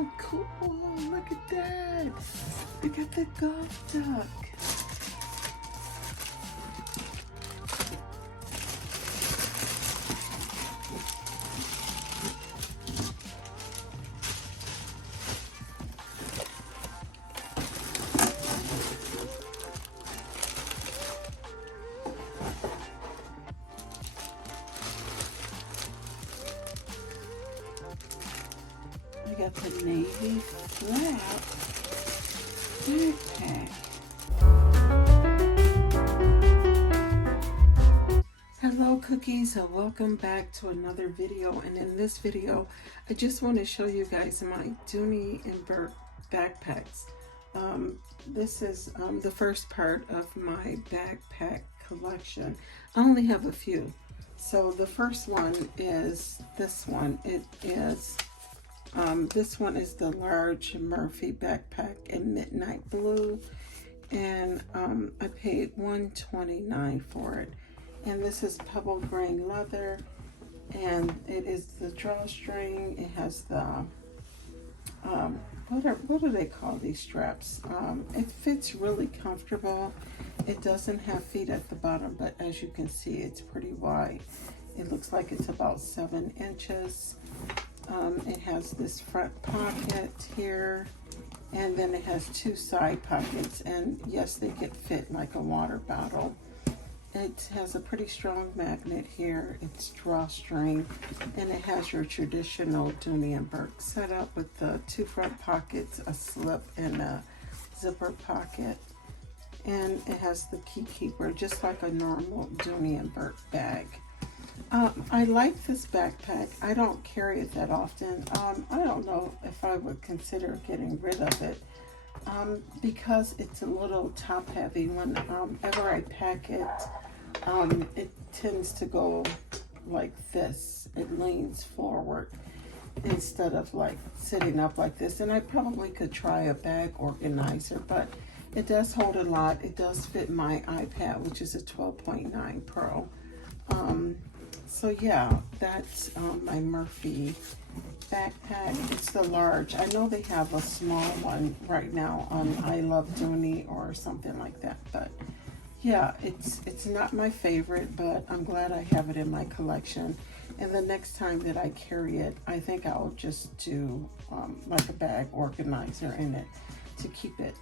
Oh, cool. Look at that. Look at the golf duck. I got the navy flap backpack. Hello cookies, and welcome back to another video. And in this video I just want to show you guys my Dooney and Burke backpacks. This is the first part of my backpack collection. I only have a few. So the first one is this one. It is this one is the large Murphy backpack in midnight blue, and I paid $129 for it. And this is Pebble grain leather, and it is the drawstring. It has the what do they call these straps? It fits really comfortable. It doesn't have feet at the bottom, but as you can see, it's pretty wide. It looks like it's about 7 inches. It has this front pocket here, and then it has 2 side pockets, and yes, they can fit like a water bottle. It has a pretty strong magnet here. It's drawstring, and it has your traditional Dooney and Burke setup with the 2 front pockets, a slip, and a zipper pocket. And it has the key keeper, just like a normal Dooney and Burke bag. I like this backpack. I don't carry it that often. I don't know if I would consider getting rid of it because it's a little top heavy. Whenever I pack it, it tends to go like this. It leans forward instead of like sitting up like this. And I probably could try a bag organizer, but it does hold a lot. It does fit my iPad, which is a 12.9 Pro. So yeah, that's my Murphy backpack. It's the large. I know they have a small one right now on I Love Dooney or something like that, but yeah, it's not my favorite, but I'm glad I have it in my collection. And the next time that I carry it, I think I'll just do like a bag organizer in it to keep it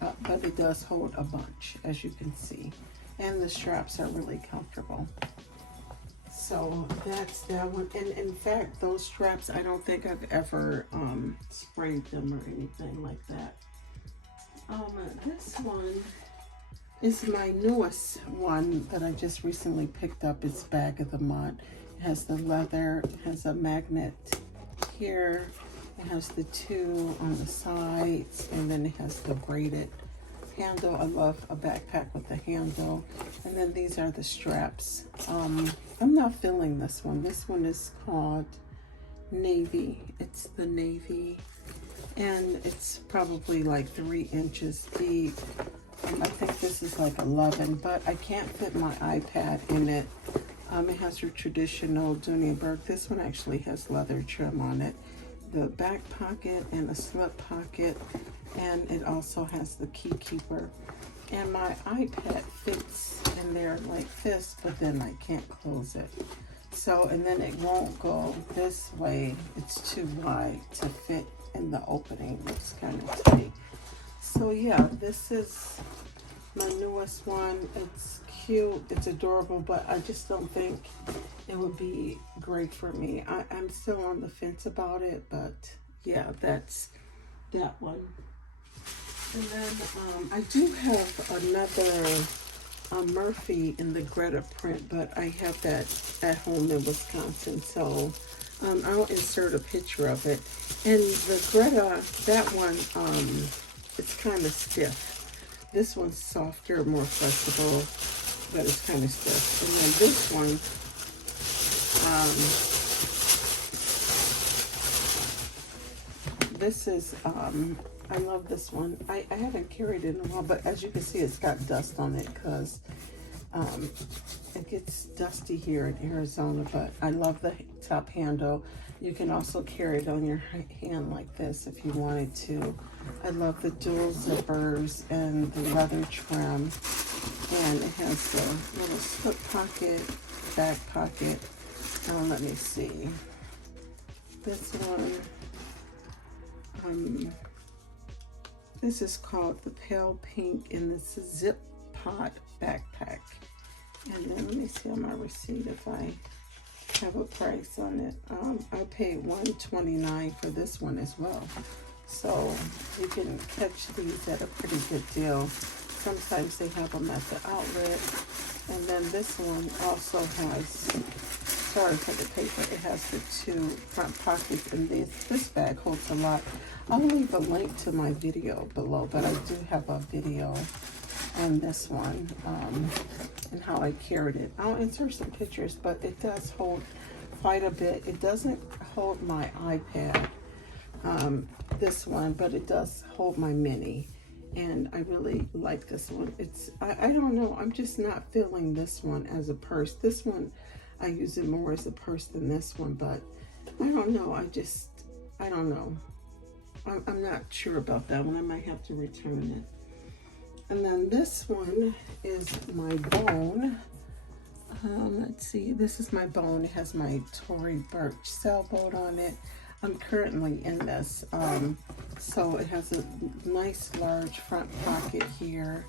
up. But it does hold a bunch, as you can see, and the straps are really comfortable. So that's that one. And in fact, those straps, I don't think I've ever sprayed them or anything like that. This one is my newest one that I just recently picked up. It's Bag of the Month. It has the leather, it has a magnet here, it has the 2 on the sides, and then it has the braided handle. I love a backpack with a handle. And then these are the straps. I'm not feeling this one. This one is called Navy. It's the navy, and it's probably like 3 inches deep. I think this is like 11, but I can't fit my iPad in it. It has your traditional Dooney and Burke. This one actually has leather trim on it, the back pocket and a slip pocket, and it also has the key keeper. And my iPad fits in there like this, but then I can't close it. So, and then it won't go this way. It's too wide to fit in the opening. It's kind of tight. So yeah, this is my newest one. It's cute, it's adorable, but I just don't think it would be great for me. I'm still on the fence about it, but yeah, that's that one. And then I do have another Murphy in the Greta print, but I have that at home in Wisconsin, so I'll insert a picture of it. And the Greta, that one, it's kind of stiff. This one's softer, more flexible, but it's kind of stiff. And then this one, this is, I love this one. I haven't carried it in a while, but as you can see, it's got dust on it because it gets dusty here in Arizona, but I love the top handle. You can also carry it on your hand like this if you wanted to. I love the dual zippers and the leather trim. And it has a little slip pocket, back pocket. Let me see. This one, this is called the Pale Pink, and it's a zip pod backpack. And then let me see on my receipt if I have a price on it. I paid $129 for this one as well. So you can catch these at a pretty good deal. Sometimes they have them at the outlet. And then this one also has, sorry for the paper, it has the 2 front pockets, and this bag holds a lot. I'll leave a link to my video below, but I do have a video on this one and how I carried it. I'll insert some pictures, but it does hold quite a bit. It doesn't hold my iPad, this one, but it does hold my mini. And I really like this one. I don't know, I'm just not feeling this one as a purse. This one, I use it more as a purse than this one, but I don't know. I don't know. I'm not sure about that one. I might have to return it. And then this one is my bone. Let's see, this is my bone. It has my Tory Burke sailboat on it. I'm currently in this. So it has a nice large front pocket here.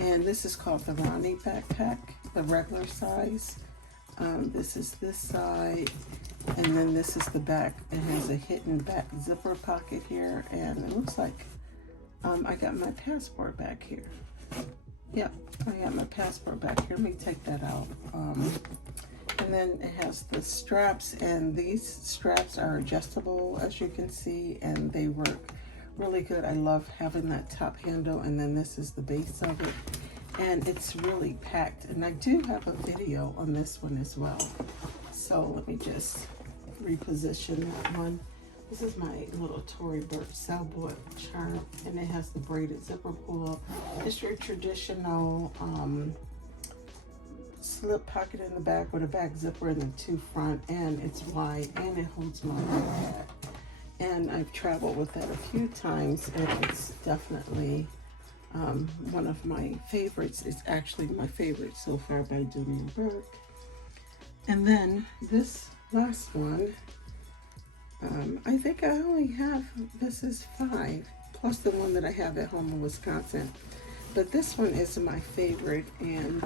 And this is called the Ronnie backpack, the regular size. This is this side, and then this is the back. It has a hidden back zipper pocket here, and it looks like I got my passport back here. Yep, I got my passport back here. Let me take that out. And then it has the straps, and these straps are adjustable, as you can see, and they work really good. I love having that top handle, and then this is the base of it, and it's really packed. And I do have a video on this one as well. So let me just reposition that one. This is my little Tory Burke sailboat chart, and it has the braided zipper pull-up. It's your traditional slip pocket in the back with a back zipper in the 2 front, and it's wide, and it holds my iPad. And I've traveled with that a few times, and it's definitely one of my favorites. It's actually my favorite so far by DOONEY BOURKE. And then this last one, I think I only have, this is 5, plus the one that I have at home in Wisconsin. But this one is my favorite, and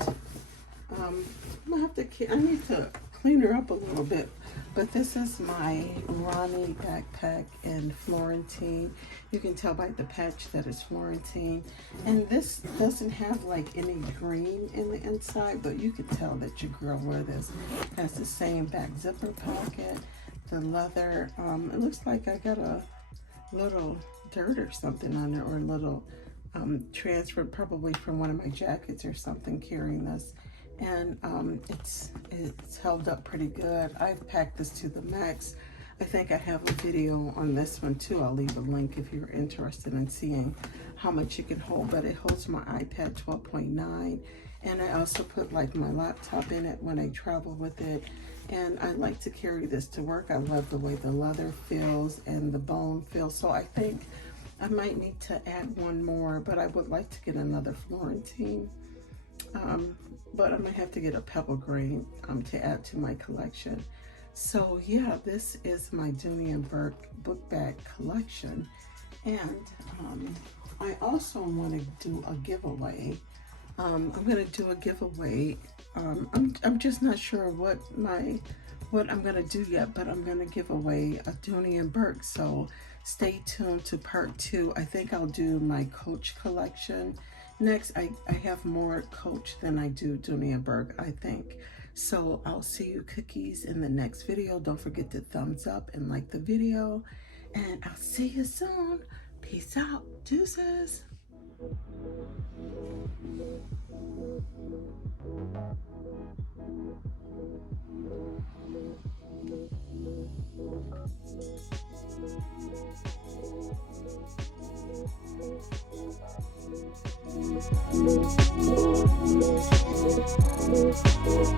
I'm gonna have to, I need to clean her up a little bit. But this is my Ronnie backpack in Florentine. You can tell by the patch that it's Florentine. And this doesn't have like any green in the inside, but you can tell that your girl wear this. It has the same back zipper pocket, the leather. It looks like I got a little dirt or something on there, or a little transfer, probably from one of my jackets or something, carrying this. And it's held up pretty good. I've packed this to the max. I think I have a video on this one too. I'll leave a link if you're interested in seeing how much you can hold. But it holds my iPad 12.9, and I also put like my laptop in it when I travel with it. And I like to carry this to work. I love the way the leather feels and the bone feels. So I think I might need to add one more, but I would like to get another Florentine. But I might have to get a Pebble grain to add to my collection. So yeah, this is my DOONEY BOURKE book bag collection. And I also want to do a giveaway. I'm going to do a giveaway. I'm just not sure what I'm going to do yet, but I'm going to give away a DOONEY BOURKE. So stay tuned to part 2. I think I'll do my Coach collection. Next, I have more Coach than I do DOONEY BOURKE, I think. So I'll see you cookies in the next video. Don't forget to thumbs up and like the video. And I'll see you soon. Peace out. Deuces. Thank you.